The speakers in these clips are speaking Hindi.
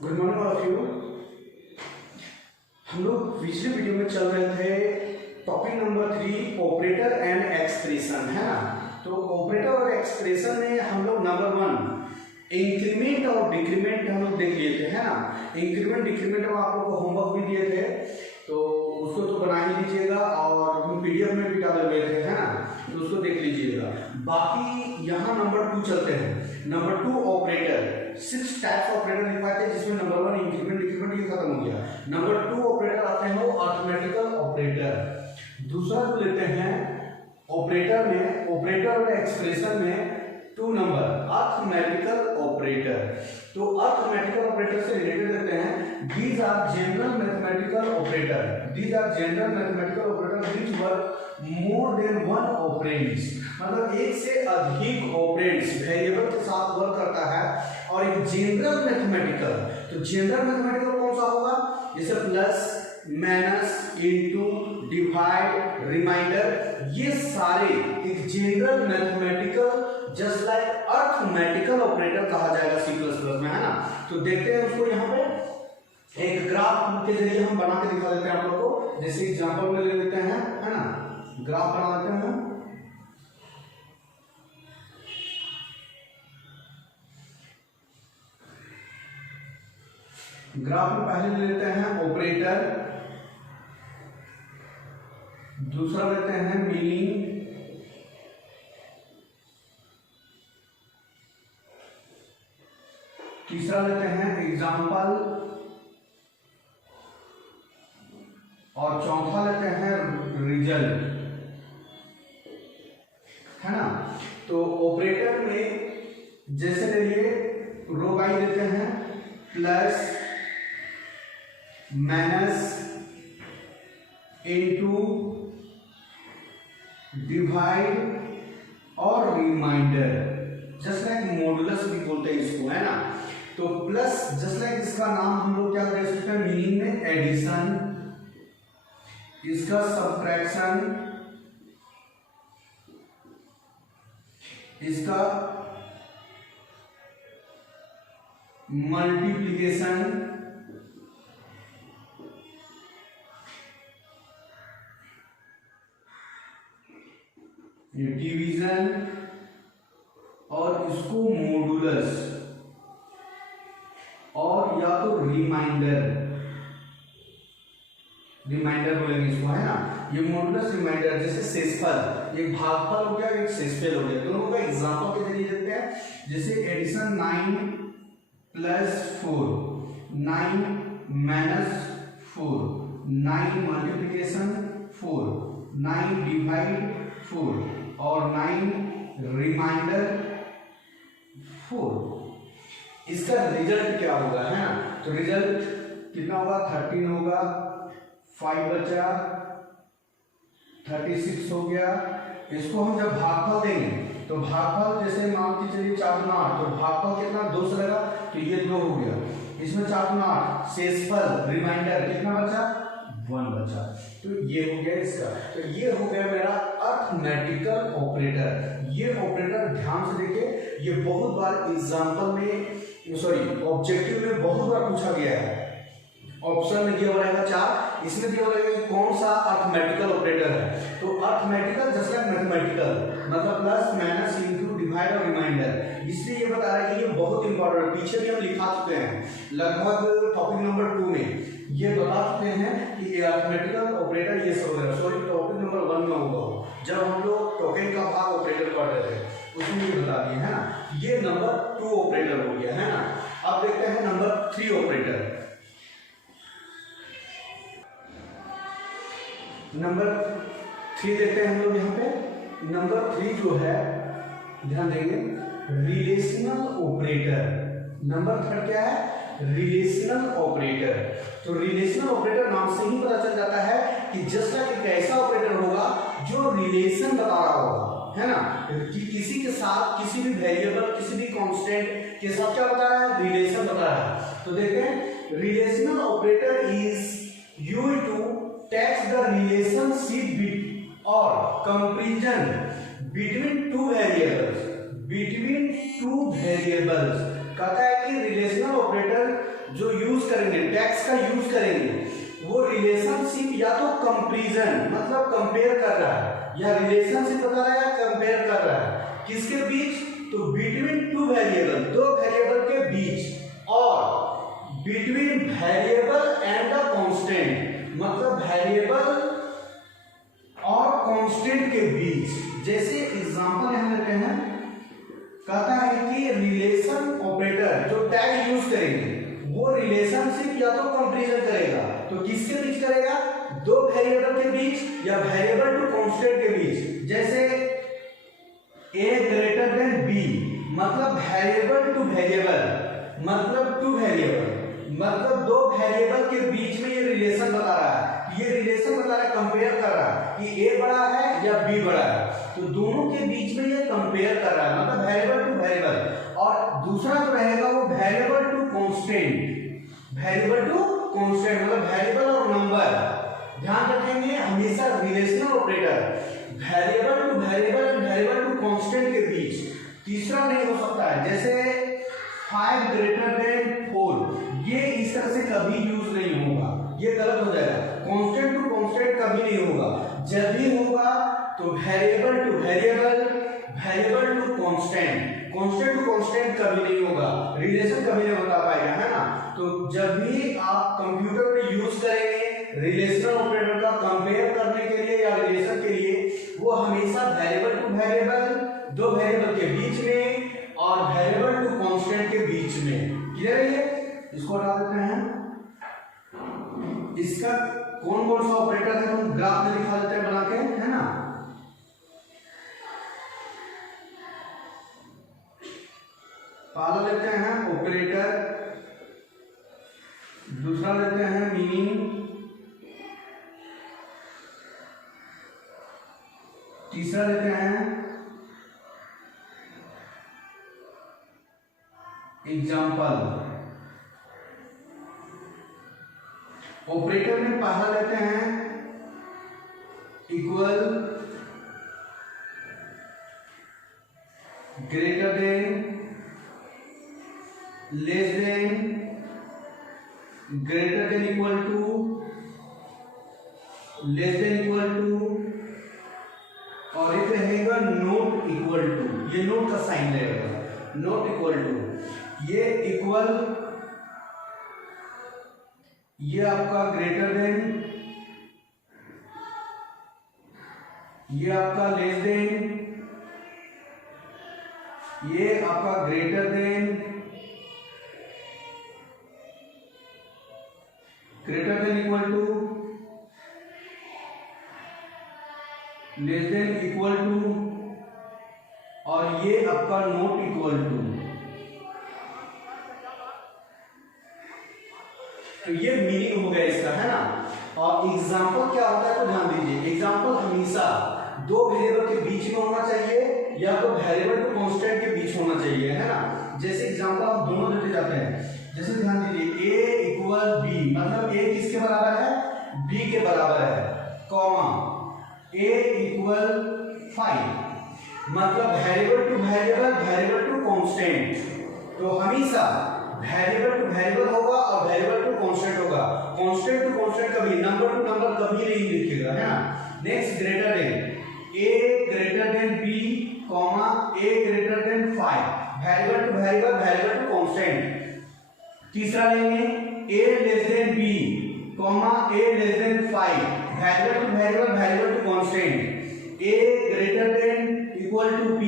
Good morning all of you. हम लोग पिछले वीडियो में चल रहे थे topic number 3 operator and expression, है ना। तो ऑपरेटर और एक्सप्रेशन में हम लोग नंबर 1 इंक्रीमेंट और डिक्रीमेंट हम लोग देख लिए थे, है ना। इंक्रीमेंट डिक्रीमेंट में आप लोग को होमवर्क भी दिए थे, तो उसको तो बना ही लीजिएगा और हम पीडीएफ में भी डाले हुए थे, है ना, तो उसको देख लीजिएगा। बाकी यहाँ नंबर 2 चलते हैं। नंबर 2 ऑपरेटर, 6 टाइप्स ऑपरेटर लिखवाए थे, जिसमें नंबर 1 इंक्रीमेंट डिक्रीमेंट ये खत्म हो गया। नंबर 2 ऑपरेटर आते हैं वो अरिथमेटिकल ऑपरेटर। दूसरा जो लेते हैं ऑपरेटर में, ऑपरेटर और एक्सप्रेशन में 2 नंबर अरिथमेटिकल ऑपरेटर। तो अरिथमेटिकल ऑपरेटर से रिलेटेड देते हैं these are general mathematical operator. These are general mathematical operator which work more than one operands, मतलब एक से अधिक ऑपरेंड्स वेरिएबल के साथ वर्क करता है। और एक जनरल मैथमेटिकल, तो जनरल मैथमेटिकल कौन सा होगा, जैसे plus, minus, into, divide, reminder, ये सारे एक general mathematical just like arithmetical operator कहा जाएगा C++ में, है ना। तो देखते हैं उसको यहाँ पे एक ग्राफ के जरिए हम बना के दिखा देते हैं आप लोगों को। जैसे एग्जांपल में ले लेते हैं, है ना, ग्राफ बना लेते हैं। ग्राफ में पहले ले लेते हैं ऑपरेटर, दूसरा लेते हैं मीनिंग, तीसरा लेते हैं एग्जाम्पल और चौथा लेते हैं रिजल्ट, है ना। तो ऑपरेटर में जैसे लिए रो बाई लेते हैं प्लस, माइनस, इनटू, डिवाइड और रिमाइंडर, जस्ट लाइक मॉडुलस भी बोलते हैं इसको, है ना। तो प्लस जस्ट लाइक इसका नाम हम लोग क्या कर सकते हैं मीनिंग में एडिशन, इसका सब्ट्रैक्शन, इसका मल्टीप्लिकेशन, डिवीजन और इसको मॉडुलस और या तो रिमाइंडर, रिमाइंडर बोलेंगे इसको, है ना। ये मॉडुलस रिमाइंडर, जैसे शेषफल, एक भागफल हो गया, एक शेषफल हो गया, दोनों का एग्जांपल के जरिए देते हैं। जैसे एडिशन 9 + 4, 9 - 4, 9 मल्टीप्लिकेशन 4, 9 डिवाइड 4 और 9 रिमाइंडर 4। इसका रिजल्ट क्या होगा, है ना। तो रिजल्ट कितना होगा, 13 होगा, 5 बचा, 36 हो गया। इसको हम जब भागफल देंगे तो भागफल जैसे मान के चलिए 4 × 8, तो भागफल कितना 2 से लगा, तो ये 2 हो गया। इसमें 4 × 8 शेषफल रिमाइंडर कितना बचा, 1 बचा। तो ये हो गया इसका। तो ये हो गया मेरा अरिथमेटिकल ऑपरेटर। ये ऑपरेटर ध्यान से देखिए, ये बहुत बार एग्जांपल में, सॉरी ऑब्जेक्टिव में बहुत बार पूछा गया है। ऑप्शन में दिया हुआ रहेगा 4, इसमें दिया हुआ रहेगा कौन सा अरिथमेटिकल ऑपरेटर है। तो अरिथमेटिकल जस्ट लाइक मैथमेटिकल, मतलब प्लस, माइनस, इनटू, डिवाइड और रिमाइंडर, इसलिए ये बता रहा है कि ये बहुत इंपॉर्टेंट है। पीछे भी हम लिखा चुके हैं, लगभग टॉपिक नंबर 2 में ये बता चुके हैं कि ये अरिथमेटिकल ऑपरेटर ये सब वगैरह, सॉरी टॉपिक नंबर 1 में होगा, जब हम लोग टोकन का भाग ऑपरेटर पढ़ रहे थे उसमें ये बता दिए, है ना। ये नंबर 2 ऑपरेटर हो गया, है ना। अब देखते हैं नंबर 3 ऑपरेटर। नंबर 3 देखते हैं हम लोग यहाँ पे। नंबर 3 जो है, ध्यान देंगे, रिलेशनल ऑपरेटर। नंबर 3 क्या है, रिलेशनल ऑपरेटर। तो रिलेशनल ऑपरेटर नाम से ही पता चल जाता है कि जस्ट लाइक एक ऐसा ऑपरेटर होगा जो रिलेशन बता रहा होगा, है ना, कि किसी के साथ किसी भी वेरिएबल, किसी भी कांस्टेंट के साथ क्या बता रहा है, रिलेशन बता रहा है। तो देखते हैं, relational operator is used to test the relationship और कंपैरिजन बिटवीन टू वेरिएबल्स, कहता है कि रिलेशनल ऑपरेटर जो यूज करेंगे, टैक्स का यूज करेंगे, वो रिलेशनशिप या तो कंपैरिजन मतलब कंपेयर कर रहा है, या रिलेशनशिप बता रहा है या कंपेयर कर रहा है किसके बीच, तो बिटवीन टू वेरिएबल, दो वेरिएबल के बीच, और between variable and the constant मतलब वेरिएबल और कांस्टेंट के बीच। जैसे एग्जांपल यहां लेते हैं, कहता है कि रिलेशन ऑपरेटर जो टैग यूज करेंगे वो रिलेशनशिप या तो कंपैरिजन करेगा, तो किसके बीच करेगा, दो वेरिएबल के बीच या वेरिएबल टू कांस्टेंट के बीच। जैसे a ग्रेटर देन b मतलब वेरिएबल टू वेरिएबल मतलब टू वेरिएबल मतलब दो वेरिएबल के बीच में ये रिलेशन बता रहा है, ये रिलेशन बता रहा है, कंपेयर कर रहा है कि a बड़ा है या b बड़ा है, तो दोनों के बीच में ये कंपेयर कर रहा है मतलब वेरिएबल टू वेरिएबल। और दूसरा जो रहेगा वो variable to constant, variable to constant मतलब वेरिएबल और नंबर। ध्यान रखेंगे हमेशा relational operator variable to variable and variable to constant के बीच तीसरा नहीं हो सकता है। जैसे 5 ग्रेटर देन 4 ये इस तरह से कभी यूज नहीं होगा, ये गलत हो जाएगा। कांस्टेंट टू कांस्टेंट कभी नहीं होगा, जब भी होगा तो variable to variable, variable to constant, constant to constant कभी नहीं होगा, रिलेशन कभी नहीं बता पाएगा, है ना। तो जब भी आप कंप्यूटर में यूज करेंगे रिलेशनल ऑपरेटर का कंपेयर करने के लिए या रिलेशन के लिए, वो हमेशा वेरिएबल टू वेरिएबल, दो वेरिएबल के बीच में और वेरिएबल टू कांस्टेंट के बीच में। क्लियर है ये? इसको हटा देते हैं। इसका कौन कौन सा ऑपरेटर है हम ग्राफ में दिखा देते हैं बना के, है ना। पहला लेते हैं ऑपरेटर, दूसरा लेते हैं मीनिंग, तीसरा लेते हैं एग्जाम्पल। ऑपरेटर में पहला लेते हैं equal, greater than, less than, greater than equal to, less than equal to, और एक रहेगा नॉट इक्वल टू, ये नोट का साइन रहेगा, नॉट इक्वल टू। ये इक्वल, ये आपका ग्रेटर देन, ये आपका लेस देन, ये आपका greater than, greater than equal to, less than equal to, और ये आपका नॉट इक्वल टू। तो ये मीनिंग हो गया इसका, है ना। और एग्जाम्पल क्या होता है तो ध्यान दीजिए, एग्जाम्पल हमेशा दो वेरिएबल के बीच में होना चाहिए या तो वेरिएबल टू कांस्टेंट के बीच होना चाहिए, है ना। जैसे एग्जाम्पल हम दोनों देते जाते हैं, जैसे ध्यान दीजिए a इक्वल b मतलब a किसके बराबर है, b के बराबर है, कॉमा a इक्वल 5 मतलब variable to variable, variable to constant. तो हमेशा वेरिएबल टू वेरिएबल होगा और वेरिएबल टू कांस्टेंट होगा, कांस्टेंट टू कांस्टेंट कभी, नंबर टू नंबर कभी नहीं लिखेगा, है ना। Next greater than, a greater than b comma a greater than 5 variable to variable, variable to constant. तीसरा लेंगे a less than b comma a less than 5 variable to variable, variable to constant. a greater than equal to b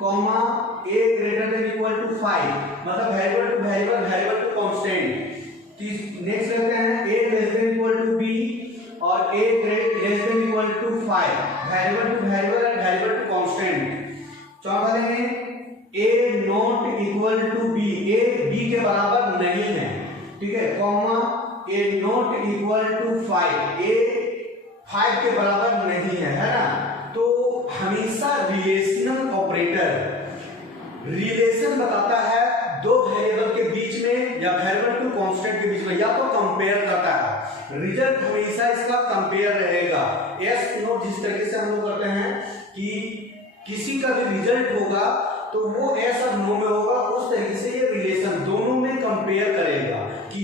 comma a greater than equal to 5 मतलब variable to variable, variable to constant. Next लेते हैं a less than equal to b और a less than equal to 5 variable to variable and variable to constant. चौथा लेंगे a not equal to b, a b के बराबर नहीं है, ठीक है, comma a not equal to 5, a 5 के बराबर नहीं है ना। तो हमेशा रिलेशनल ऑपरेटर रिलेशन बताता है दो वेरिएबल के बीच में या वेरिएबल टू कांस्टेंट के बीच में, या तो कंपेयर करता है, रिजल्ट हमेशा इसका कंपेयर रहेगा। यस नो, जिस तरीके से हम लोग करते हैं कि किसी का भी रिजल्ट होगा तो वो एस और नो में होगा, उस तरीके से ये रिलेशन दोनों में कंपेयर करेगा कि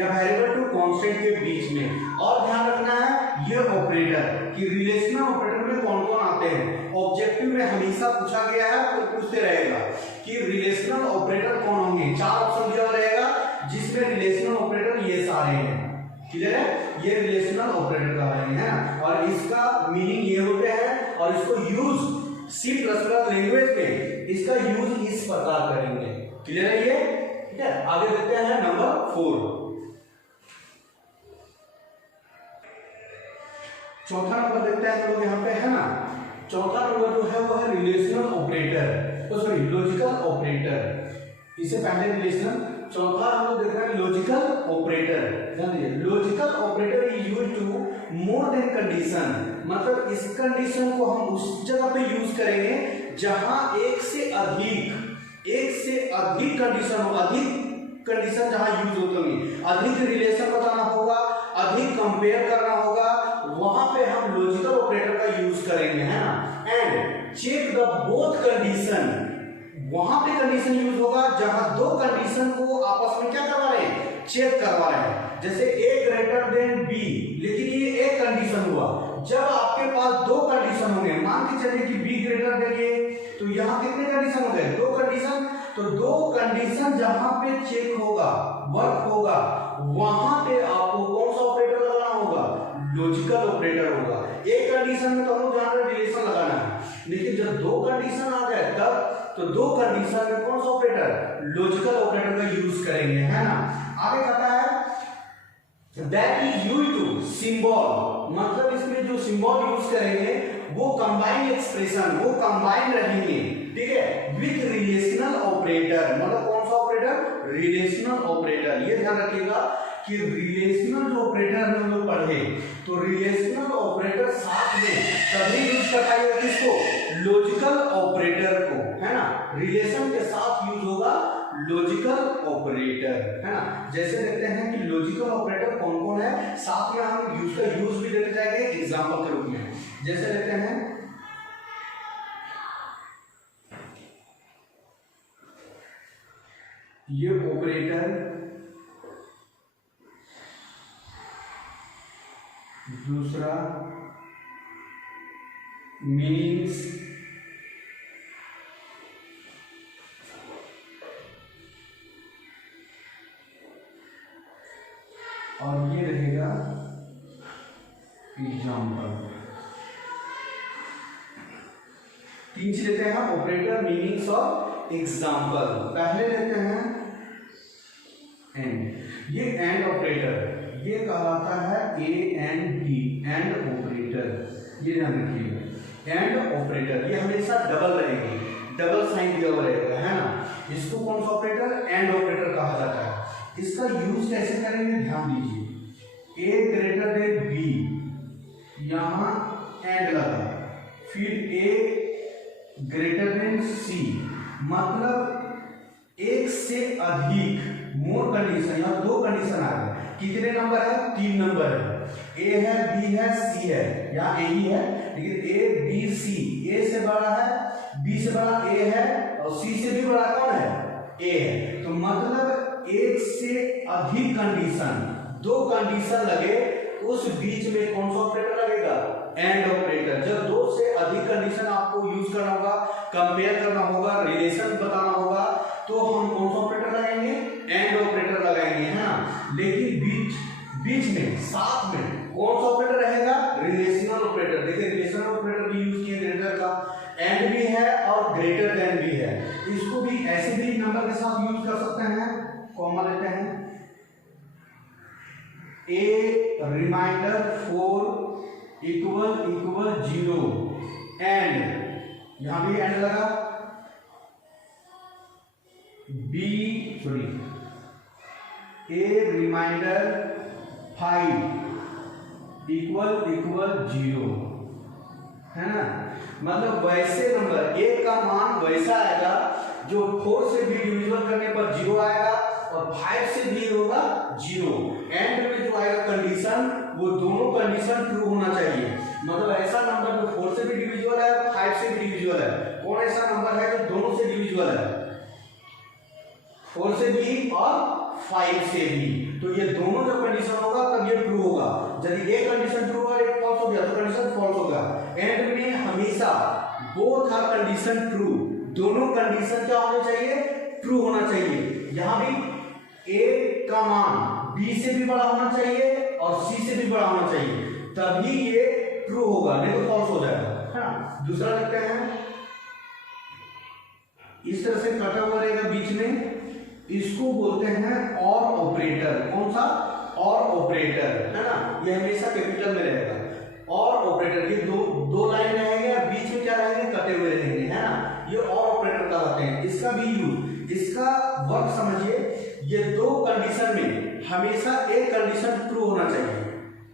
या वेरिएबल टू कांस्टेंट के बीच में। और ध्यान रखना है ये ऑपरेटर कि रिलेशनल ऑपरेटर में कौन कौन आते हैं। ऑब्जेक्टिव में हमेशा पूछा गया है तो पूछते रहेगा कि रिलेशनल ऑपरेटर कौन होंगे। 4 ऑप्शन दिया रहेगा जिसमें रिलेशनल ऑपरेटर ये सारे हैं। क्लियर है, ये रिलेशनल ऑपरेटर कह रहे हैं और इसका मीनिंग ये होते हैं और इसको यूज C++ लैंग्वेज में इसका यूज इस प्रकार करेंगे। क्लियर है ये, ठीक है। आगे देखते हैं नंबर 4। चौथा नंबर देखते हैं हम लोग यहाँ पे, है ना। चौथा नंबर जो है वो है relational operator, sorry logical operator. इससे पहले रिलेशनल, चौथा हम लोग देख रहे हैं लॉजिकल ऑपरेटर। ध्यान दीजिए, logical operator is used to more than condition, मतलब इस कंडीशन को हम उस जगह पे यूज करेंगे जहां एक से अधिक कंडीशन हो, अधिक कंडीशन जहां यूज होती, अधिक रिलेशन बताना होगा, अधिक कंपेयर करना होगा, वहां पे हम लॉजिकल ऑपरेटर का यूज करेंगे, है ना। And check the both condition, वहां पे कंडीशन यूज होगा जहां दो कंडीशन को आपस में क्या करवा रहे हैं, चेक करवा रहे हैं। जैसे A ग्रेटर देन B, लेकिन ये एक कंडीशन हुआ। जब आपके पास दो कंडीशन होंगे, मान के चलिए कि B ग्रेटर देन A, तो यहाँ कितने कंडीशन हो गए, दो कंडीशन। तो दो कंडीशन जहां पे चेक होगा, वर्क होगा, वहां पे आपको कौन सा ऑपरेटर लगाना होगा, लॉजिकल ऑपरेटर होगा। एक कंडीशन में तो हम जान रहे रिलेशन लगाना है, लेकिन जब दो कंडीशन आ जाए तब तो दो कंडीशन में कौन सा ऑपरेटर, लॉजिकल ऑपरेटर का यूज करेंगे, है ना। आगे कहता है that is used to symbol, मतलब इसमें जो सिंबल यूज करेंगे वो कंबाइंड एक्सप्रेशन, वो कंबाइंड रहेंगे, ठीक है, विथ रिलेशनल ऑपरेटर। मतलब कौन सा ऑपरेटर, रिलेशनल ऑपरेटर। ये ध्यान रखिएगा कि रिलेशनल जो ऑपरेटर हम लोग पढ़े, तो रिलेशनल ऑपरेटर साथ में तभी यूज कर पाएगा किसको, लॉजिकल ऑपरेटर को, है ना। रिलेशन के साथ यूज होगा लॉजिकल ऑपरेटर, है ना। जैसे देखते हैं कि लॉजिकल ऑपरेटर कौन कौन है, साथ में हम यूज का यूज भी देखते जाएंगे एग्जांपल के रूप में। जैसे देखते हैं ये ऑपरेटर, दूसरा मीन्स, और ये रहेगा एग्जाम्पल। 3 चीज लेते हैं हम, ऑपरेटर, मीनिंग्स और एग्जाम्पल। पहले लेते हैं एंड। ये एंड ऑपरेटर ये कहलाता है AND, एंड ऑपरेटर। ये ध्यान रखिएगा, एंड ऑपरेटर ये हमेशा डबल रहेगी, डबल साइन दिया हुआ रहेगा, है ना। इसको कौन सा ऑपरेटर, एंड ऑपरेटर कहा जाता है। इसका यूज कैसे करेंगे, ध्यान दीजिए। A ग्रेटर देन B, यहां एंड लगा, फिर A ग्रेटर देन C, मतलब एक से अधिक, मोर कंडीशन, यहाँ दो कंडीशन आ गए। कितने नंबर है, 3 नंबर है। A है, B है, C है, यहाँ A ही है, लेकिन A B C, A से बड़ा है, B से बड़ा A है, और C से भी बड़ा कौन है, A है। तो मतलब एक से अधिक कंडीशन, दो कंडीशन लगे, उस बीच में कौन सा ऑपरेटर लगेगा, एंड ऑपरेटर। जब दो से अधिक कंडीशन आपको यूज करना होगा, कंपेयर करना होगा, रिलेशन बताना होगा, तो हम कौन सा ऑपरेटर लगाएंगे, एंड ऑपरेटर लगाएंगे, है ना। लेकिन बीच में साथ में कौन सा ऑपरेटर रहेगा, रिलेशनल ऑपरेटर। देखिए रिलेशनल ऑपरेटर भी यूज किए, ग्रेटर का एंड भी है और ग्रेटर देन भी है। इसको भी ऐसे भी नंबर के साथ यूज कर सकते हैं, कॉमा लेते हैं, A रिमाइंडर 4 इक्वल 0 एंड, यहां भी एंड लगा, A रिमाइंडर 5 इक्वल 0, है ना। मतलब वैसे नंबर एक का मान वैसा आएगा जो 4 से भी डिविजिबल करने पर 0 आएगा और 5 से भी होगा 0। एंड में जो आएगा कंडीशन, वो दोनों कंडीशन ट्रू होना चाहिए। मतलब ऐसा नंबर जो 4 से भी डिविजिबल है, 5 से भी डिविजिबल है। कौन ऐसा नंबर है जो दोनों से डिविजिबल है, 4 से भी और 5 से भी। तो ये दोनों जब कंडीशन होगा तब ये ट्रू होगा। यदि एक कंडीशन ट्रू और एक फॉल्स हो गया तो कंडीशन फॉल्स होगा। एंड में हमेशा बोथ आर कंडीशन ट्रू, दोनों कंडीशन क्या होना चाहिए, ट्रू होना चाहिए। यहां भी ए का मान बी से भी बड़ा होना चाहिए और सी से भी बड़ा होना चाहिए, तभी ये ट्रू होगा, नहीं तो फॉल्स हो जाएगा, है ना। दूसरा लिखते हैं, इस तरह से कटा हुआ रहेगा बीच में, इसको बोलते हैं और ऑपरेटर। कौन सा, और ऑपरेटर, है ना, ये हमेशा कैपिटल में रहेगा। और ऑपरेटर, ये दो लाइन रहेंगे, बीच में क्या रहेंगे, कटे हुए रहेंगे, है ना, ये और ऑपरेटर कहलाते हैं। इसका भी यूज, इसका वर्क समझिए, ये दो कंडीशन में हमेशा एक कंडीशन ट्रू होना चाहिए,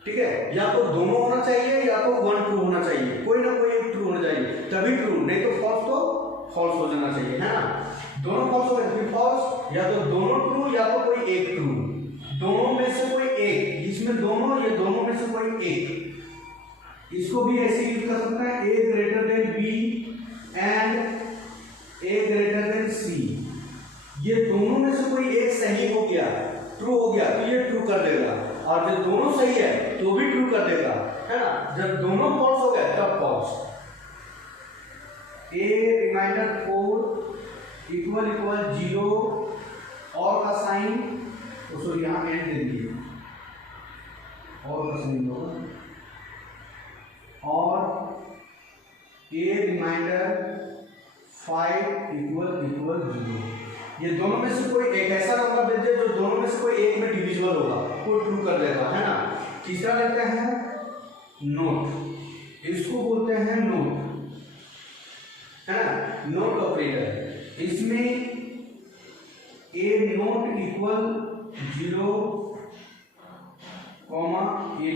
ठीक है, या तो दोनों होना चाहिए या तो वन ट्रू होना चाहिए, कोई ना कोई एक ट्रू होना चाहिए, तभी ट्रू, नहीं तो फॉल्स, तो फॉल्स हो जाना चाहिए, है ना। दोनों फॉल्स हो गए फिर फॉल्स, या तो दोनों ट्रू या तो कोई एक ट्रू, दोनों में से कोई एक, इसमें दोनों, ये दोनों में से कोई एक। इसको भी ऐसे यूज कर सकते हैं, A greater than B and A greater than C, ये दोनों में से कोई एक सही हो गया, ट्रू हो गया, तो ये ट्रू कर देगा, और जब दोनों सही है तो भी ट्रू कर देगा, है ना। जब दोनों फॉल्स हो गए तब फॉल्स। ए रिमाइंडर 4 इक्वल इक्वल 0 और का साइन, तो सॉरी यहां एंड दे दिए, और का साइन होगा, और ए रिमाइंडर 5 इक्वल इक्वल 0, ये दोनों में से कोई एक ऐसा नंबर दे दे जो दोनों में से कोई एक में डिविजिबल होगा, वो ट्रू कर देगा, है ना। तीसरा लेते हैं नोट, इसको बोलते हैं नोट, है ना, नोट ऑपरेटर। इसमें A not equal 0 comma A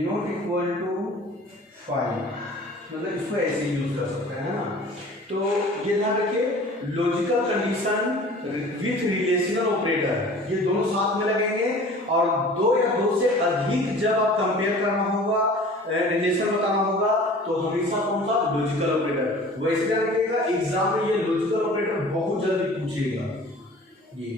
not equal to 5, मतलब इसको ऐसे यूज कर सकते हैं, है ना। तो ये ध्यान रखिए, logical condition with relational operator, ये दोनों साथ में लगेंगे, और दो या दो से अधिक जब आप कंपेयर करना होगा, रिलेशन बताना होगा, तो हमेशा कौन सा, लॉजिकल ऑपरेटर। वैसे ध्यान रखिएगा, एग्जाम में ये लॉजिकल ऑपरेटर बहुत जल्दी पूछेगा, ये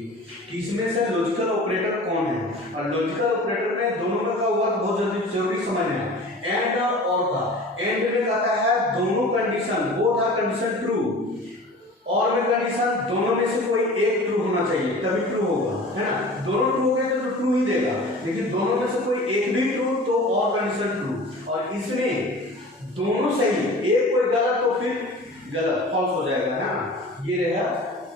किसमें से लॉजिकल ऑपरेटर कौन है, और लॉजिकल ऑपरेटर में दोनों का वर्क बहुत जरूरी समझना है। एंड और का, एंड में कहता है दोनों condition, both are condition true, और में कंडीशन दोनों में से कोई एक ट्रू होना चाहिए, तभी ट्रू होगा, है ना। दोनों ट्रू हो गए तो ट्रू ही देगा, लेकिन दोनों में से कोई एक भी ट्रू तो और कंडीशन ट्रू, और इसमें दोनों सही, एक कोई गलत तो फिर गलत, फॉल्स हो जाएगा, है ना। ये रहा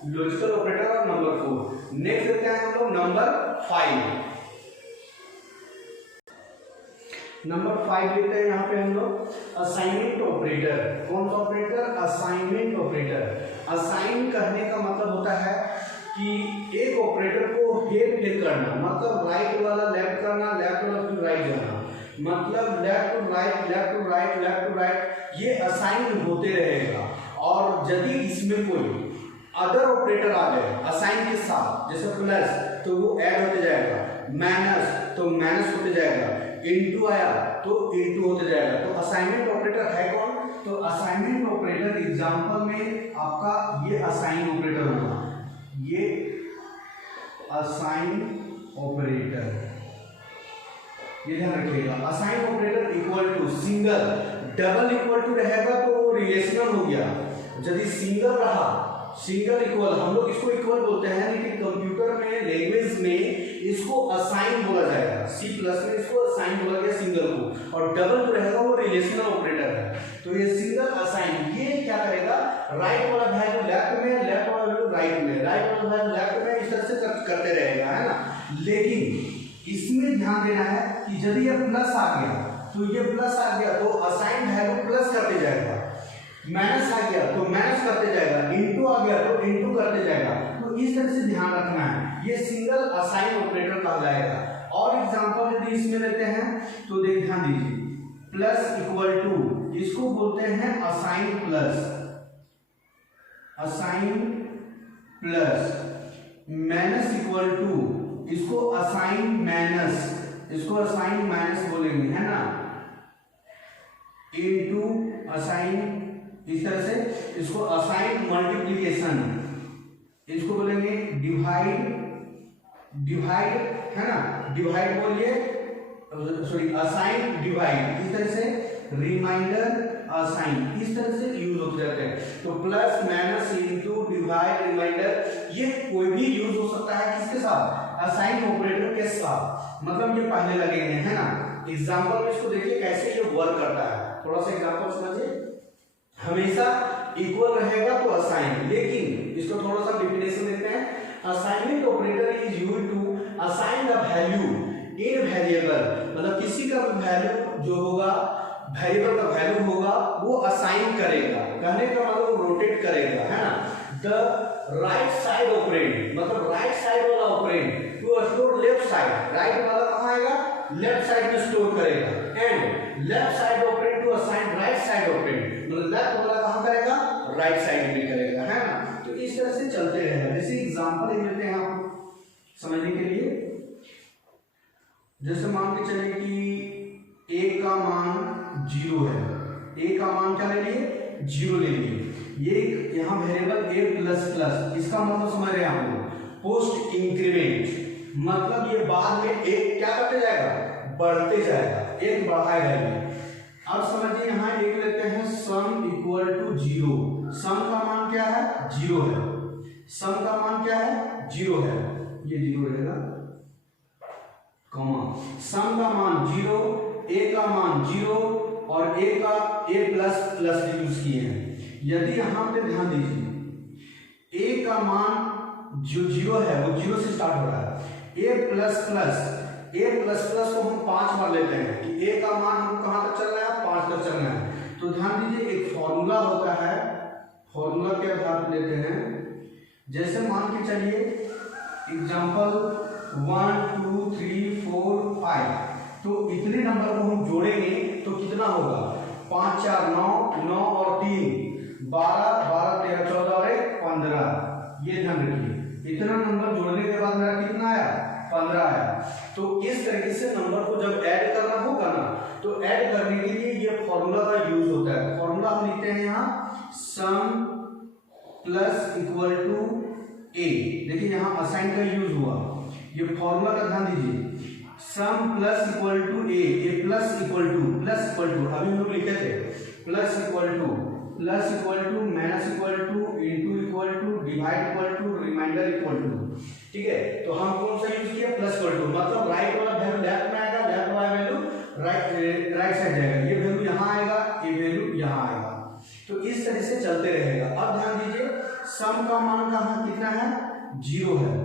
लॉजिकल ऑपरेटर और नंबर 4। नेक्स्ट देखते हैं हम लोग नंबर 5। नंबर 5 लेते हैं यहाँ पे हम लोग असाइनमेंट ऑपरेटर। कौन सा ऑपरेटर, असाइनमेंट ऑपरेटर। असाइन करने का मतलब होता है कि एक ऑपरेटर को हेर फेर करना, मतलब राइट वाला लेफ्ट करना, लेफ्ट वाला फिर राइट जाना, मतलब left to right, left to right, left to right, ये असाइन होते रहेगा। और यदि इसमें कोई अदर ऑपरेटर आ जाए असाइन के साथ, जैसे प्लस तो वो ऐड होते जाएगा, माइनस तो माइनस होते जाएगा, इनटू आया तो इनटू होते जाएगा, तो असाइनमेंट ऑपरेटर है कौन, तो असाइनमेंट ऑपरेटर एग्जांपल में आपका ये असाइन ऑपरेटर होगा, ये असाइन ऑपरेटर, ये ध्यान रखिएगा। Assign operator equal to single, double equal to रहेगा तो वो रिलेशनल हो गया, यदि सिंगल रहा, सिंगल इक्वल, हम लोग इसको इक्वल बोलते हैं, लेकिन कंप्यूटर में लैंग्वेज में इसको असाइन बोला जाएगा, सी प्लस में इसको असाइन बोला गया सिंगल को, और डबल जो रहेगा वो रिलेशनल ऑपरेटर है। तो ये सिंगल असाइन, ये क्या करेगा, राइट वाला वैल्यू लेफ्ट में, लेफ्ट वाला वैल्यू राइट में, राइट वाला वैल्यू लेफ्ट में, इस तरह से करते रहेगा, है ना। लेकिन इसमें ध्यान देना है कि यदि ये प्लस आ गया तो ये प्लस आ गया तो असाइन वैल्यू प्लस करते जाएगा, माइनस आ गया तो माइनस करते जाएगा, इनटू आ गया तो इनटू करते जाएगा। तो इस तरह से ध्यान रखना है, ये सिंगल असाइन ऑपरेटर कहलाएगा। और एग्जांपल यदि इसमें लेते हैं तो देख ध्यान दीजिए, प्लस इक्वल टू, इसको बोलते हैं assign plus, assign plus, minus equal to, इसको असाइन माइनस, इसको असाइन माइनस बोलेंगे, है ना, इनटू असाइन, इस तरह से इसको असाइन मल्टीप्लिकेशन, इसको बोलेंगे डिवाइड, डिवाइड है ना, डिवाइड बोलिए, सॉरी असाइन डिवाइड, इस तरह से रिमाइंडर असाइन, इस तरह से यूज होते रहते हैं। तो plus minus into divide reminder ये कोई भी यूज हो सकता है किसके साथ, असाइन ऑपरेटर के साथ, मतलब ये पहले लगेंगे है ना। एग्जांपल में इसको देखिए कैसे ये वर्क करता है, थोड़ा सा एग्जांपल समझिए। हमेशा इक्वल रहेगा तो असाइन, लेकिन इसको थोड़ा सा डेफिनेशन देते हैं। Assignment operator is used to assign the value in variable, मतलब किसी का वैल्यू जो होगा, वेरिएबल का वैल्यू होगा वो असाइन करेगा, कहने का मतलब रोटेट करेगा है ना। द राइट साइड ऑपरेंड, मतलब राइट साइड वाला operand to store left side, right वाला कहां आएगा, लेफ्ट साइड में स्टोर करेगा। And left side operand to assign right side operand, मतलब लेफ्ट वाला कहां करेगा, राइट साइड में करेगा है ना। तो इस तरह से चलते रहेगा। जैसे एग्जांपल ले लेते हैं आप समझने के लिए। जैसे मान के चलिए कि a का मान 0 है, a का मान क्या ले लिए, 0 ले लिए। ये यहाँ वेरिएबल a प्लस प्लस, इसका मतलब समझ रहे हैं आप लोग, पोस्ट इंक्रीमेंट, मतलब ये बाद में एक क्या करते जाएगा, बढ़ते जाएगा, एक बढ़ाएगा ये। अब समझिए यहाँ एक लेते हैं सम इक्वल टू 0, सम का मान क्या है, 0 है, सम का मान क्या है, 0 है, ये 0 रहेगा, कॉमा, सम का मान 0, a का मान 0 और a का a प्लस प्लस यूज किए हैं। यदि यहाँ पे ध्यान दीजिए a का मान जो 0 है वो 0 से स्टार्ट हो रहा है, a प्लस प्लस को हम 5 बार लेते हैं कि a का मान हम कहां तक चल रहा है, 5 तक चलना है। तो ध्यान दीजिए एक फॉर्मूला होता है, फॉर्मूला के आधार पर लेते हैं। जैसे मान के चलिए एग्जांपल 1 2 3 4 5, तो इतने नंबर को हम जोड़ेंगे तो कितना होगा, 5 4 9, 9 और 3 12, 12 13 14 और 1 15। ये ध्यान रखिए, इतना नंबर जोड़ने के बाद मेरा कितना आया, 15 आया। तो इस तरीके से नंबर को जब ऐड करना होगा ना, तो ऐड करने के लिए ये फॉर्मूला का यूज होता है। फॉर्मूला हम लिखते हैं यहाँ सम प्लस इक्वल टू a, देखिए यहाँ असाइन का यूज हुआ, ये फॉर्मूला का ध्यान दीजिए, sum plus equal to A plus equal to अभी हम लोग लिखे थे plus equal to minus equal to into equal to divide equal to reminder equal to, ठीक है। तो हम कौन सा यूज किया, प्लस इक्वल टू, मतलब राइट वाला वैल्यू लेफ्ट में आएगा, लेफ्ट वाला वैल्यू राइट साइड जाएगा, ये वैल्यू यहाँ आएगा, ये वैल्यू यहाँ आएगा। तो इस तरह से चलते रहेगा। अब ध्यान दीजिए सम का मान कहाँ कितना है, 0 है,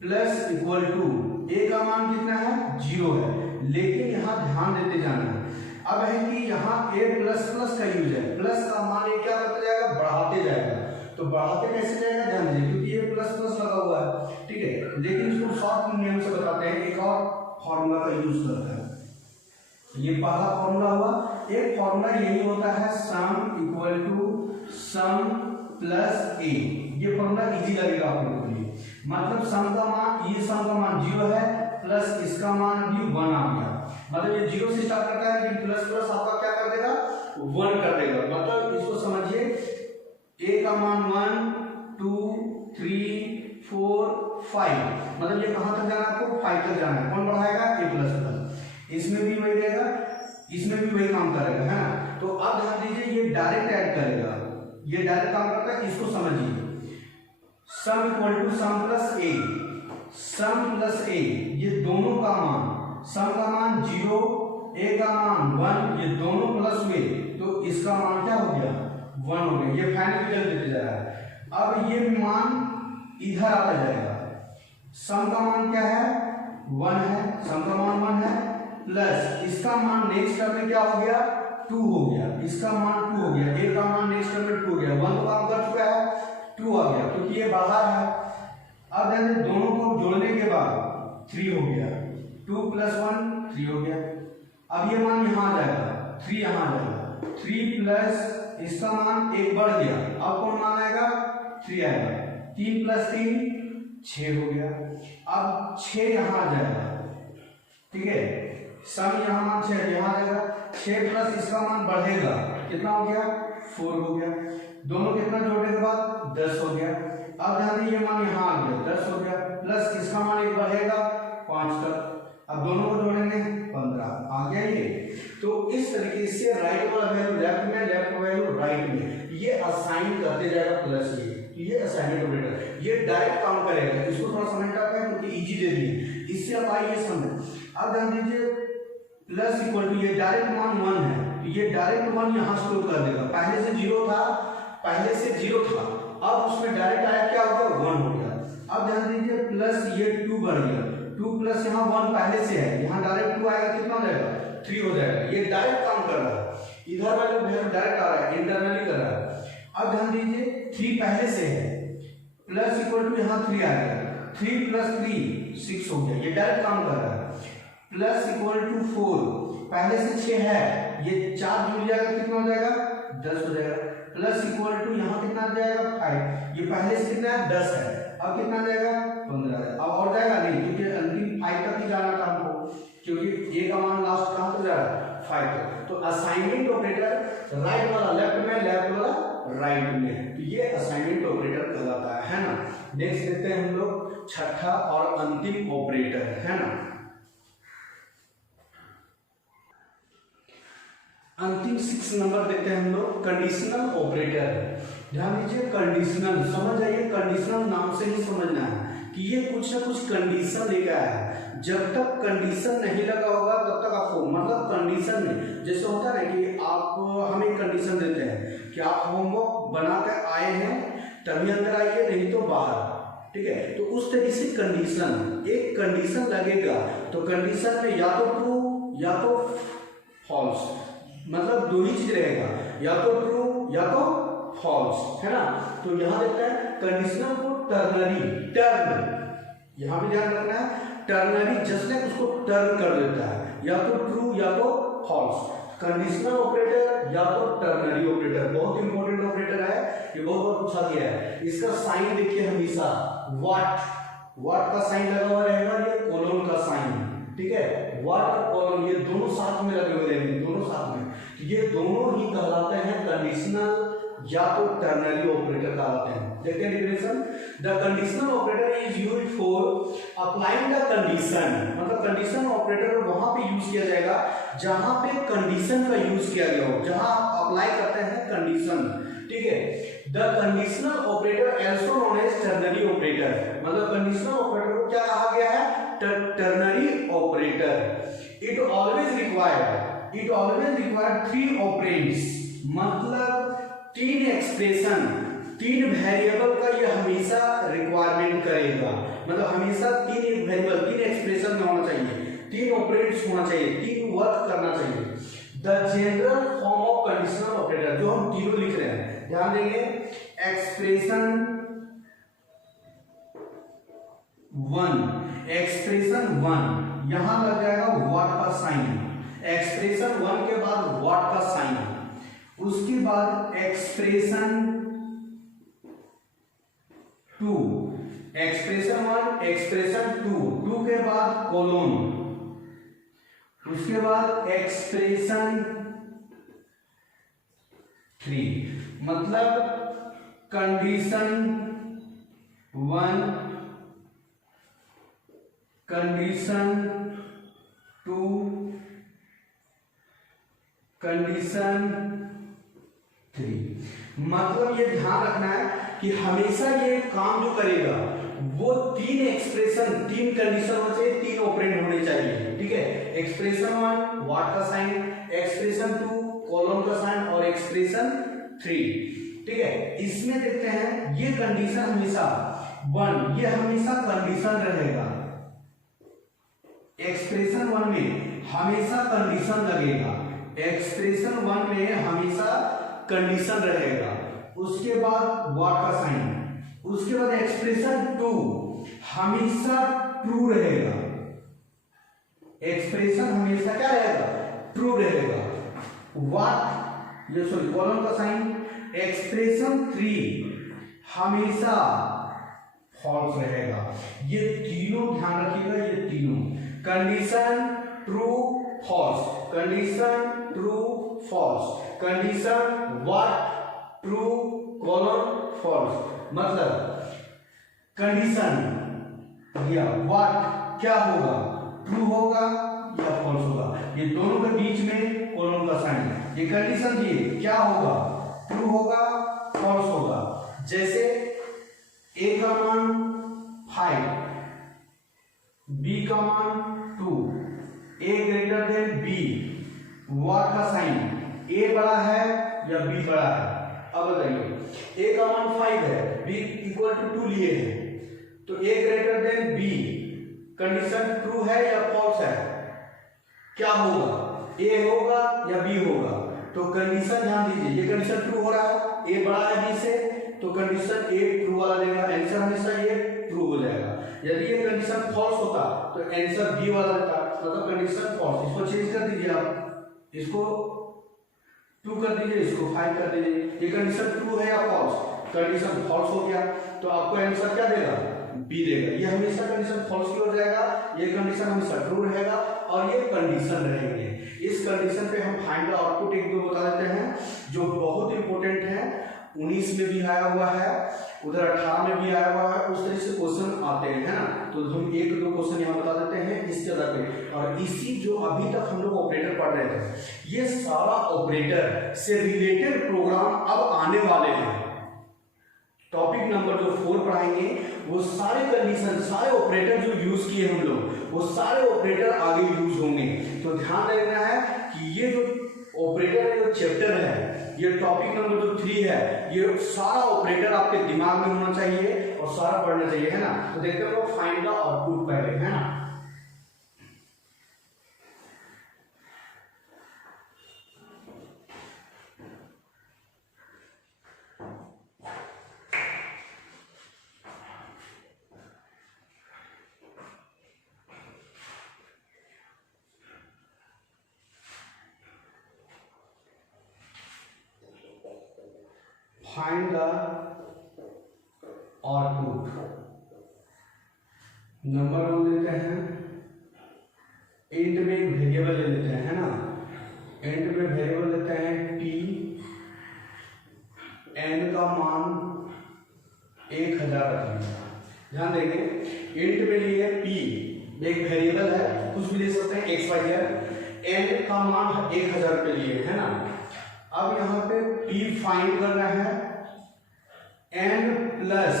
प्लस इक्वल टू a का मान कितना है, 0 है, लेकिन यहाँ ध्यान देते जाना है। अब है कि यहाँ a प्लस प्लस का यूज है, प्लस का मान ये क्या करते जाएगा, बढ़ाते जाएगा। तो बढ़ाते कैसे जाएगा, ध्यान दीजिए, क्योंकि ये प्लस प्लस लगा हुआ है, ठीक है, लेकिन इसको शॉर्ट नियम से बताते हैं, एक और फॉर्मूला का यूज करता है। ये पहला फॉर्मूला हुआ। एक फॉर्मूला यही होता है sum equal to sum plus a, ये फॉर्मूला इजी लगेगा आप लोगों के लिए। मतलब सम का मान, ये सम का मान 0 है प्लस इसका मान भी 1 आ गया, मतलब ये 0 से स्टार्ट करता है लेकिन प्लस प्लस आपका क्या कर देगा, 1 कर देगा। मतलब इसको समझिए a का मान 1 2 3 4 5, मतलब ये कहां तक जाना है आपको, 5 तक जाना है। कौन बढ़ाएगा, a प्लस प्लस, इसमें भी वही रहेगा, इसमें भी वही काम करेगा, है ना। तो अब ध्यान दीजिए ये डायरेक्ट ऐड करेगा, ये डायरेक्ट काम करता है, इसको समझिए sum equal to sum plus a, ये दोनों का मान, सम का मान 0, a का मान 1, ये दोनों प्लस हुए तो इसका मान क्या हो गया, 1 हो गया। ये फाइनल रिजल्ट देते जा रहा है। अब ये मान इधर आता जाएगा, सम का मान क्या है, 1 है, सम का मान 1 है, प्लस इसका मान नेक्स्ट टर्म में क्या हो गया, 2 हो गया, इसका मान 2 हो गया, a का मान नेक्स्ट टर्म में 2 हो गया, 1 तो काम कर चुका है, 2 आ गया क्योंकि ये बाहर है। अब देखिए दोनों को जोड़ने के बाद 3 हो गया, 2 प्लस 1 3 हो गया। अब ये मान यहाँ आ जाएगा, 3 यहाँ आ जाएगा, 3 प्लस इसका मान 1 बढ़ गया, अब कौन मान आएगा, 3 आएगा, 3 प्लस 3 6 हो गया। अब 6 यहाँ आ जाएगा, ठीक है, सम यहाँ मान 6 यहाँ आ जाएगा, 6 प्लस इसका मान बढ़ेगा, कितना हो गया, 4 हो गया। दोनों कितना जोड़ने के बाद 10 हो गया। अब ध्यान दीजिए मान यहाँ आ गया 10 हो गया, प्लस इसका मान एक बढ़ेगा 5 तक, अब दोनों को जोड़ेंगे 15 आ गया ये। तो इस तरीके से राइट वाला वैल्यू लेफ्ट में, लेफ्ट वैल्यू राइट में, ये असाइन करते जाएगा प्लस ये असाइनमेंट ऑपरेटर ये डायरेक्ट काम करेगा। इसको थोड़ा समझ आता है क्योंकि इजी दे दिए, इससे आप आइए समझ। अब ध्यान दीजिए प्लस इक्वल टू ये डायरेक्ट मान 1 है, ये डायरेक्ट 1 यहाँ स्टोर कर देगा, पहले से 0 था, अब उसमें डायरेक्ट आया क्या हो गया 1 हो गया। अब ध्यान दीजिए प्लस ये 2 बढ़ गया, 2 प्लस यहाँ 1 पहले से है, यहाँ डायरेक्ट 2 आएगा कितना हो जाएगा 3 हो जाएगा। ये डायरेक्ट काम कर रहा है, इधर वाले डायरेक्ट आ रहा है, इंटरनली कर रहा है। अब ध्यान दीजिए 3 पहले से है, प्लस इक्वल टू यहाँ 3 आ गया, 3 प्लस 3 6 हो गया, ये डायरेक्ट काम कर रहा है। प्लस इक्वल टू 4 पहले से 6 है, ये 4 जुड़ जाएगा कितना हो जाएगा 10 हो जाएगा। प्लस इक्वल टू यहाँ कितना आ जाएगा 5, ये पहले से कितना है 10 है, अब कितना आ जाएगा 15। अब और जाएगा नहीं क्योंकि अंतिम 5 तक ही जाना था हमको, क्योंकि ए का मान लास्ट कहाँ तक जा रहा है 5 तक। तो असाइनमेंट ऑपरेटर राइट वाला लेफ्ट में, लेफ्ट वाला राइट में, तो ये असाइनमेंट ऑपरेटर कहलाता है ना। नेक्स्ट देखते हैं हम लोग छठा और अंतिम ऑपरेटर है ना। अंतिम 6 नंबर देखते हैं हम लोग कंडीशनल ऑपरेटर। ध्यान दीजिए कंडीशनल, समझ जाइए कंडीशनल नाम से ही समझना है कि ये कुछ ना कुछ कंडीशन लेकर आया है। जब तक कंडीशन नहीं लगा होगा तब तक आपको, मतलब कंडीशन में जैसे होता है ना कि आप हमें एक कंडीशन देते हैं कि आप होमवर्क बनाकर आए हैं तभी अंदर आइए, नहीं तो बाहर, ठीक है। तो उस तरीके से कंडीशन, एक कंडीशन लगेगा तो कंडीशन में या तो ट्रू या तो फॉल्स, मतलब दो ही चीज रहेगा, या तो ट्रू या तो फॉल्स, है ना। तो यहां देखते हैं कंडीशनल को टर्नरी, टर्न यहां भी ध्यान रखना है, टर्नरी जस्ट लाइक उसको टर्न कर देता है, या तो ट्रू या तो फॉल्स। कंडीशनल ऑपरेटर या तो टर्नरी ऑपरेटर, बहुत इंपॉर्टेंट ऑपरेटर है, ये बहुत बार पूछा गया है। इसका साइन देखिए हमेशा व्हाट का साइन लगा हुआ रहेगा, ये कोलोन का साइन, ठीक है। व्हाट और कोलोन ये दोनों साथ में लगे हुए रहेंगे, दोनों साथ में, ये दोनों ही कहलाते हैं कंडीशनल या तो टर्नरी ऑपरेटर कहलाते हैं। देखते हैं definition, the conditional operator is used for applying the condition, मतलब कंडीशन ऑपरेटर वहां पे यूज किया जाएगा जहां पे कंडीशन का यूज किया गया हो, जहां आप अप्लाई करते हैं कंडीशन, ठीक है। The conditional operator also known as ternary operator, मतलब कंडीशनल ऑपरेटर को क्या कहा गया है ternary operator. It always require 3 operands, मतलब 3 एक्सप्रेशन, 3 वेरिएबल का ये हमेशा रिक्वायरमेंट करेगा, मतलब हमेशा 3 वेरिएबल 3 एक्सप्रेशन में होना चाहिए, 3 ऑपरेंड्स होना चाहिए, 3 वर्क करना चाहिए। The general form of conditional operator, जो हम तीनों लिख रहे हैं, ध्यान देंगे एक्सप्रेशन 1 यहां लग जाएगा व्हाट का साइन, एक्सप्रेशन 1 के बाद व्हाट का साइन, उसके बाद एक्सप्रेशन 2, एक्सप्रेशन 1 एक्सप्रेशन 2 के बाद कोलोन, उसके बाद एक्सप्रेशन 3, मतलब कंडीशन 1 कंडीशन 2 कंडीशन 3। मतलब ये ध्यान रखना है कि हमेशा ये काम जो करेगा वो 3 एक्सप्रेशन 3 कंडीशन होने चाहिए, 3 ऑपरेंड होने चाहिए, ठीक है। एक्सप्रेशन 1 व्हाट का साइन, एक्सप्रेशन 2 कोलन का साइन और एक्सप्रेशन 3, ठीक है। इसमें देखते हैं ये कंडीशन हमेशा 1, ये हमेशा कंडीशन रहेगा, एक्सप्रेशन 1 में हमेशा कंडीशन लगेगा, एक्सप्रेशन 1 में हमेशा कंडीशन रहेगा, उसके बाद व्हाट का साइन, उसके बाद एक्सप्रेशन 2 हमेशा ट्रू रहेगा, एक्सप्रेशन हमेशा क्या रहेगा ट्रू रहेगा, व्हाट ये सॉरी कॉलम का साइन, एक्सप्रेशन 3 हमेशा फॉल्स रहेगा। ये तीनों ध्यान रखिएगा, ये तीनों condition true false, condition true false, condition what true colon false, मतलब कंडीशन दिया, व्हाट क्या होगा, ट्रू होगा या फॉल्स होगा, ये दोनों के बीच में कोलन का साइन है। ये कंडीशन दिए क्या होगा, ट्रू होगा फॉल्स होगा। जैसे ए का मान 5, बी का मान 2, ए ग्रेटर देन बी, व्हाट का साइन, ए बड़ा है या बी बड़ा है। अब बताइए ए का मान 5 है, बी इक्वल टू 2 लिए हैं, तो A greater than B, condition true है या फॉल्स है, क्या होगा, ए होगा या बी होगा। तो कंडीशन ध्यान दीजिए, ये कंडीशन ट्रू हो रहा है, ए बड़ा है बी से, तो कंडीशन ए ट्रू वाला देगा, आंसर हमेशा ये ट्रू हो जाएगा। यदि ये कंडीशन फॉल्स होता तो आंसर बी वाला देता, मतलब कंडीशन फॉल्स। इसको चेंज कर दीजिए आप, इसको 2 कर दीजिए, इसको 5 कर दीजिए। ये कंडीशन ट्रू है या फॉल्स, कंडीशन फॉल्स हो गया तो आपको आंसर क्या देगा, बी देगा। ये हमेशा कंडीशन फॉल्स की हो जाएगा, ये कंडीशन हमेशा ट्रू रहेगा और ये कंडीशन रहेंगे। इस कंडीशन पे हम फाइंड द आउटपुट एक दो बता देते हैं जो बहुत इंपॉर्टेंट है। 19 में भी आया हुआ है, उधर 18 में भी आया हुआ है, उस तरह से क्वेश्चन आते हैं, है ना। तो हम एक दो क्वेश्चन यहाँ बता देते हैं इस जगह पे। और इसी जो अभी तक हम लोग ऑपरेटर पढ़ रहे थे, ये सारा ऑपरेटर से रिलेटेड प्रोग्राम अब आने वाले हैं। टॉपिक नंबर जो 4 पढ़ाएंगे वो सारे कंडीशन, सारे ऑपरेटर जो यूज किए हम लोग, वो सारे ऑपरेटर आगे यूज होंगे। तो ध्यान रखना है कि ये जो ऑपरेटर जो चैप्टर है, ये टॉपिक नंबर जो 3 है, ये सारा ऑपरेटर आपके दिमाग में होना चाहिए और सारा पढ़ना चाहिए, है ना। तो देखते हैं वो फाइंड द आउटपुट पहले, है ना। Find the output. नंबर 1 लेते हैं, इंट में एक वेरिएबल ले लेते हैं, है ना। इंट में वेरिएबल लेते हैं टी, एन का मान 1000 रखेंगे। ध्यान देंगे इंट में लिए पी, एक वेरिएबल है, कुछ भी ले सकते हैं एक्स वाई जेड, एन का मान 1000 पे लिए, है ना। अब यहाँ पे P फाइंड करना है, n plus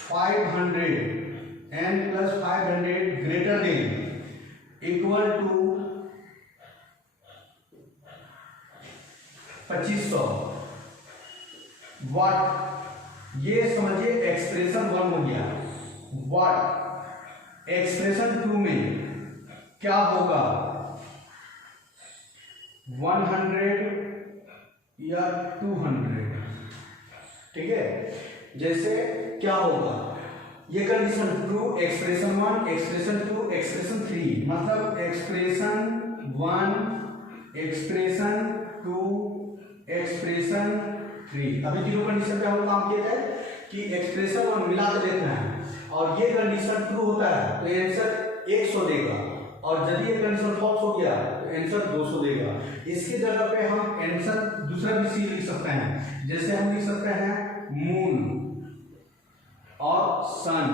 500, n plus 500 greater than equal to 2500 what. ये समझिए एक्सप्रेशन 1 हो गया। वाट एक्सप्रेशन 2 में क्या होगा, 100 या 200, ठीक है। जैसे क्या होगा, ये condition true, expression 1, expression 2, expression 3, मतलब एक्सप्रेशन 1, एक्सप्रेशन 2, एक्सप्रेशन 3। अभी जीरो कंडीशन पे हम लोग काम किए थे कि एक्सप्रेशन 1 मिला के देखना है और ये कंडीशन ट्रू होता है तो आंसर 100 देगा, और यदि ये कंडीशन फॉल्स हो गया तो आंसर 200 देगा। इसकी जगह पे हम आंसर दूसरा भी सी लिख सकते हैं, जैसे हम लिख सकते हैं मून और सन,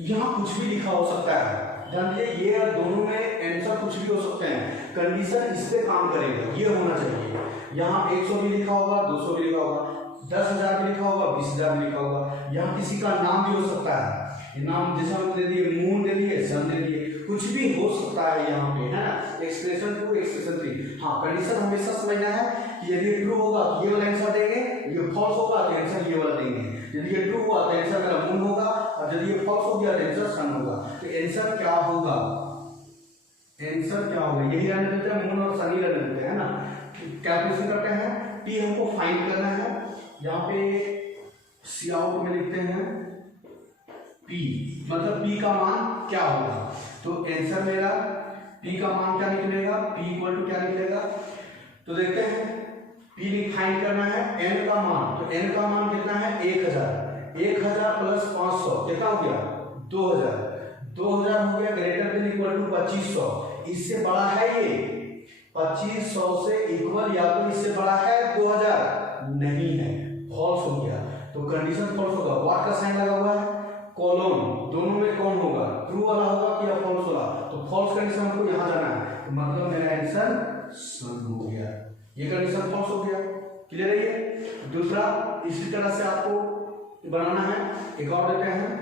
यहाँ कुछ भी लिखा हो सकता है। ध्यान दीजिए ये दोनों में आंसर कुछ भी हो सकते हैं, कंडीशन इस पे काम करेगा, ये होना चाहिए। यहाँ 100 भी लिखा होगा, 200 भी लिखा होगा, 10,000 भी लिखा होगा, 20,000 भी लिखा होगा। यहाँ किसी का नाम भी हो सकता है, नाम जैसे हम दे दिए मून दे दिए, सन दे दिए, कुछ भी हो सकता है यहाँ पे, है ना। Expression 2, expression 3। हाँ, कंडीशन हमेशा समझना है कि यदि ट्रू होगा तो ये वाला आंसर देंगे, ये फॉल्स होगा तो आंसर ये वाला देंगे। यदि ये ट्रू हुआ तो आंसर मेरा मून होगा, और यदि ये फॉल्स हो गया तो आंसर सन होगा। तो आंसर क्या होगा, आंसर क्या होगा, यही रहने देते हैं, मून और सन ही रहने देते हैं, ना। कैलकुलेशन करते हैं, टी हमको फाइंड करना है। यहाँ पे सी आउट में लिखते हैं पी, मतलब पी का मान क्या होगा। तो आंसर मेरा पी का मान क्या निकलेगा, पी इक्वल टू क्या निकलेगा। तो देखते हैं पी फाइंड करना है, एन का मान, तो एन का मान कितना है 1000, 1000 प्लस 500 कितना हो गया 2000, 2000 हो गया ग्रेटर देन इक्वल टू 2500। इससे बड़ा है ये 2500 से इक्वल, या तो इससे बड़ा है 2000, नहीं है, फॉल्स हो गया। तो कंडीशन फॉल्स होगा। व्हाट का साइन लगा हुआ है, कोलोन, दोनों में कौन होगा, ट्रू वाला होगा कि या फॉल्स वाला, तो फॉल्स कंडीशन हमको यहाँ जाना है, तो मतलब मेरा आंसर सन हो गया, ये कंडीशन फॉल्स हो गया। क्लियर है ये। दूसरा इसी तरह से आपको बनाना है, एक और देते हैं,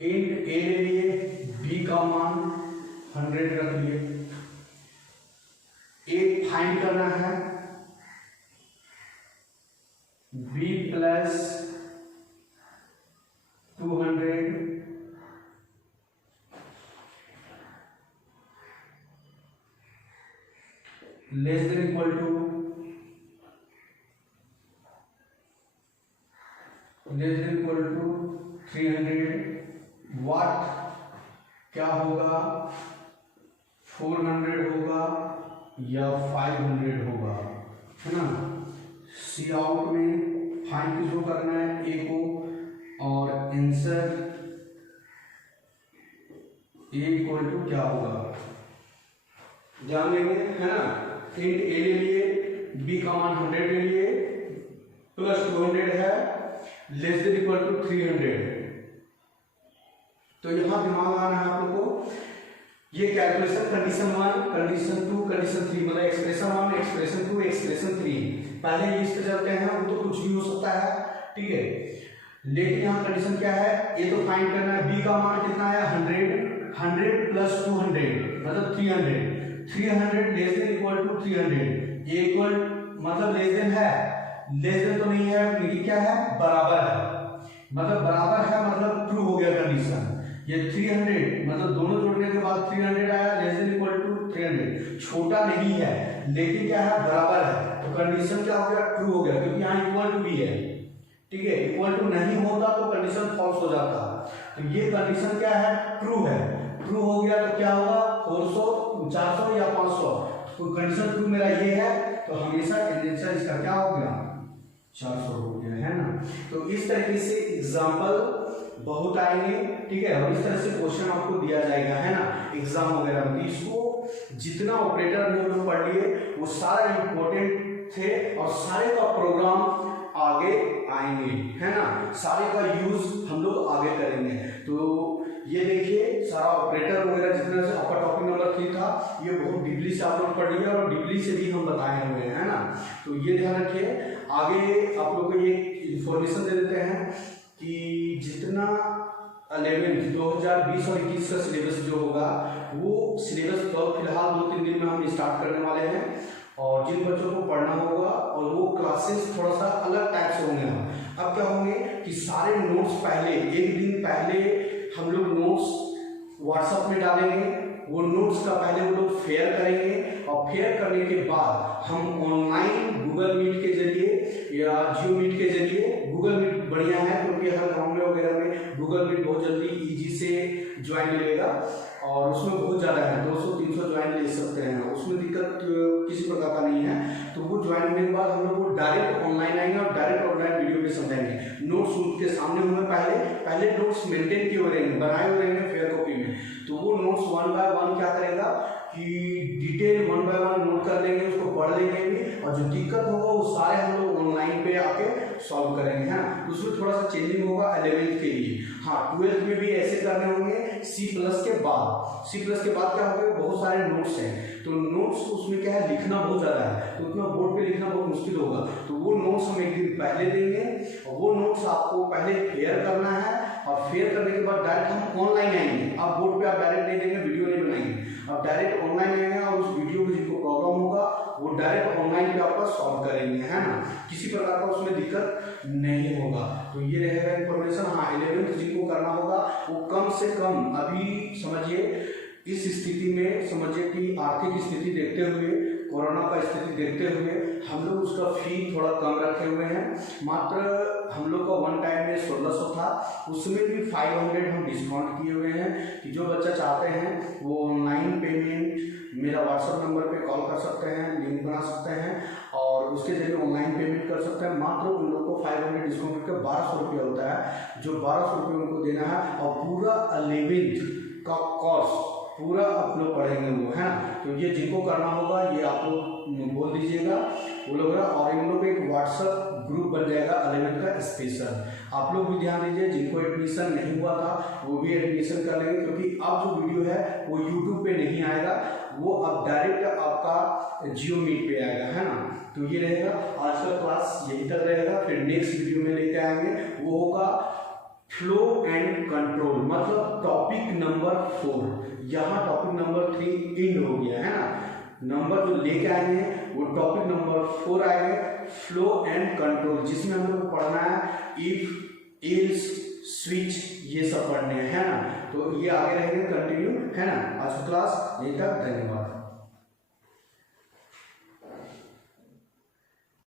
इंट ए ले लिए, बी का मान 100 रख लिए, ए फाइंड करना है, B plus 200 less than equal to 300। What क्या होगा, 400 होगा या 500 होगा, है ना। सी आउट में फाइंड किसको करना है, ए को, और आंसर ए इक्वल टू क्या होगा जान लेंगे, है ना। इंट ए ले लिए, बी का मान 100 ले लिए, प्लस 200 है, लेस देन इक्वल टू 300। तो यहां दिमाग आना है आप लोग को, ये कैलकुलेशन कंडीशन 1, कंडीशन 2, कंडीशन 3, मतलब एक्सप्रेशन 1, एक्सप्रेशन 2, एक्सप्रेशन 3, पहले इस पे चलते हैं, वो तो कुछ भी हो सकता है, ठीक है। लेकिन यहाँ कंडीशन क्या है, ये तो फाइंड करना है, बी का मान कितना है 100 प्लस 200 मतलब 300 लेस देन इक्वल टू 300, ये इक्वल मतलब लेस देन है, लेस देन तो नहीं है, लेकिन क्या है, बराबर है, मतलब बराबर है, मतलब ट्रू हो गया कंडीशन। ये 300 मतलब दोनों जोड़ने के बाद 300 आया, लेस देन इक्वल टू 300, छोटा नहीं है लेकिन क्या है, बराबर है, तो कंडीशन क्या हो गया, ट्रू हो गया, क्योंकि यहाँ इक्वल टू भी है, ठीक है। इक्वल टू नहीं होता तो कंडीशन फॉल्स हो जाता, तो ये कंडीशन क्या है, ट्रू है, ट्रू हो गया तो क्या होगा, 400, 400 या 500, तो कंडीशन ट्रू मेरा ये है, तो हमेशा आंसर इसका क्या हो गया, 400 हो गया, है ना। तो इस तरीके से एग्जाम्पल बहुत आएंगे, ठीक है, और इस तरह से क्वेश्चन आपको दिया जाएगा, है ना, एग्जाम वगैरह में। इसको जितना ऑपरेटर में हम लोग पढ़ लिए वो सारा इंपॉर्टेंट थे, और सारे का प्रोग्राम आगे आएंगे, है ना, सारे का यूज हम लोग आगे करेंगे। तो ये देखिए सारा ऑपरेटर वगैरह जितना से आपका टॉपिक नंबर 3 था, ये बहुत डीपली से आप लोग पढ़ लिया, और डीपली से भी हम बताए हुए हैं, है ना। तो ये ध्यान रखिए, आगे आप लोग को ये इंफॉर्मेशन दे देते हैं कि जितना 11 2020 और 21 का सिलेबस जो होगा, वो सिलेबस तो फिलहाल 2-3 दिन में हम स्टार्ट करने वाले हैं, और जिन बच्चों को पढ़ना होगा और वो क्लासेस थोड़ा सा अलग टाइप से होंगे। अब क्या होंगे कि सारे नोट्स पहले एक दिन पहले हम लोग नोट्स व्हाट्सएप में डालेंगे, वो नोट्स का पहले वो लोग फेयर करेंगे, और फेयर करने के बाद हम ऑनलाइन गूगल मीट के जरिए या जियो मीट के जरिए, गूगल मीट बढ़िया है क्योंकि हर गाँव में वगैरह में गूगल मीट बहुत जल्दी ईजी से ज्वाइन मिलेगा, और उसमें बहुत ज़्यादा है, 200-300 ज्वाइन ले सकते हैं, उसमें दिक्कत किसी प्रकार का नहीं है। तो वो ज्वाइन होने के बाद हम लोग वो डायरेक्ट ऑनलाइन आएंगे और डायरेक्ट ऑनलाइन वीडियो पे समझाएंगे। नोट्स उनके सामने हुए, पहले नोट्स मेंटेन किए हुए रहेंगे, बनाए हुए रहेंगे फेयर कॉपी में, तो वो नोट्स 1 बाय 1 क्या करेगा कि डिटेल 1 बाय 1 नोट कर लेंगे, उसको पढ़ लेंगे भी, और जो दिक्कत होगा वो सारे हम लोग ऑनलाइन पे आके सॉल्व करेंगे, है ना। उसमें थोड़ा सा चेंजिंग होगा 11th के लिए, हाँ 12th में भी ऐसे करने होंगे। C+ के बाद क्या होगा, बहुत सारे नोट्स हैं, तो नोट्स उसमें क्या है, लिखना बहुत ज़्यादा है, तो उतना बोर्ड पे लिखना बहुत मुश्किल होगा, तो वो नोट्स हम एक दिन पहले देंगे, और वो नोट्स आपको पहले फेयर करना है, और फेयर करने के बाद डायरेक्ट हम ऑनलाइन आएंगे। आप बोर्ड पे आप डायरेक्ट नहीं देंगे, वीडियो नहीं बनाएंगे, आप डायरेक्ट ऑनलाइन आएंगे, और उस वीडियो में जिनको प्रॉब्लम होगा वो डायरेक्ट ऑनलाइन पे आपका सॉल्व करेंगे, है ना, किसी प्रकार का उसमें दिक्कत नहीं होगा। तो ये रहेगा इन्फॉर्मेशन। हाँ 11th जिनको करना होगा वो कम से कम अभी समझिए, इस स्थिति में समझिए कि आर्थिक स्थिति देखते हुए, कोरोना का स्थिति देखते हुए हम लोग उसका फी थोड़ा कम रखे हुए हैं। मात्र हम लोग का वन टाइम में 1600 था, उसमें भी 500 हम डिस्काउंट किए हुए हैं कि जो बच्चा चाहते हैं वो ऑनलाइन पेमेंट मेरा व्हाट्सएप नंबर पे कॉल कर सकते हैं, लिंक बना सकते हैं, और और उसके जरिए ऑनलाइन पेमेंट कर सकते हैं। मात्र उन लोगों को 500 डिस्काउंट करके 1200 रुपया होता है, जो 1200 रुपये उनको देना है और पूरा 11th का कोर्स पूरा आप लोग पढ़ेंगे वो, है ना। तो ये जिनको करना होगा ये आप लोग बोल दीजिएगा वो लोग, और इन लोग एक व्हाट्सएप ग्रुप बन जाएगा 11th का स्पेशल। आप लोग भी ध्यान दीजिए, जिनको एडमिशन नहीं हुआ था वो भी एडमिशन कर लेंगे, क्योंकि अब जो वीडियो है वो यूट्यूब पे नहीं आएगा, वो अब डायरेक्ट आपका जियो मीट पे आएगा, है ना। तो ये रहेगा आज का क्लास, यही तक रहेगा। फिर नेक्स्ट वीडियो में लेके आएंगे, वो होगा फ्लो एंड कंट्रोल, मतलब टॉपिक नंबर 4। यहाँ टॉपिक नंबर 3 एंड हो गया, है ना। नंबर जो लेके आएंगे वो टॉपिक नंबर 4 आएंगे, फ्लो एंड कंट्रोल, जिसमें हम लोग को पढ़ना है इफ, एल्स, स्विच, ये सब पढ़ने हैं, है ना। तो ये आगे रहेंगे कंटिन्यू, है ना। आज का क्लास यही तक, धन्यवाद।